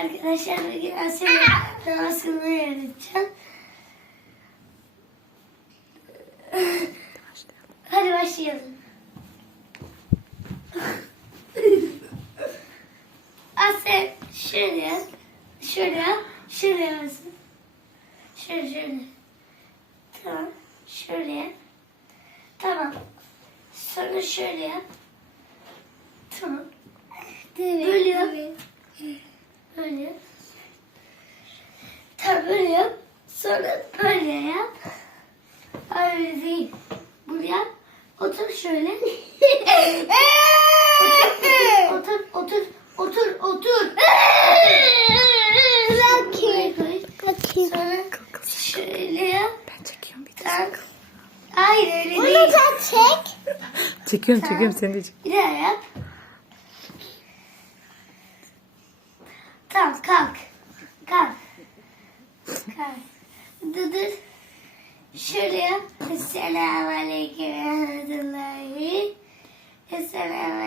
Arkadaşlar bugün Asya'nın namazını öğreteceğim. Hadi başlayalım. Asya şöyle yap. Şöyle yap. Şöyle. Şöyle. Tamam. Şöyle. Tamam. Sonra şöyle. Tamam. Böyle yap. Böyle yap. Tamam böyle yap. Sonra böyle yap. Öyle değil. Yap. Otur şöyle. otur, otur, otur, otur. Buraya koy. Sonra şöyle yap. Ben çekiyorum bir Tamam. Hayır öyle Bunu değil. da çek. Çekiyorum çekiyorum seni de çek. Bir daha yap. Tamam kalk. Kalk. Kalk. Şöyle yap. Esselamu aleyküm. Esselamu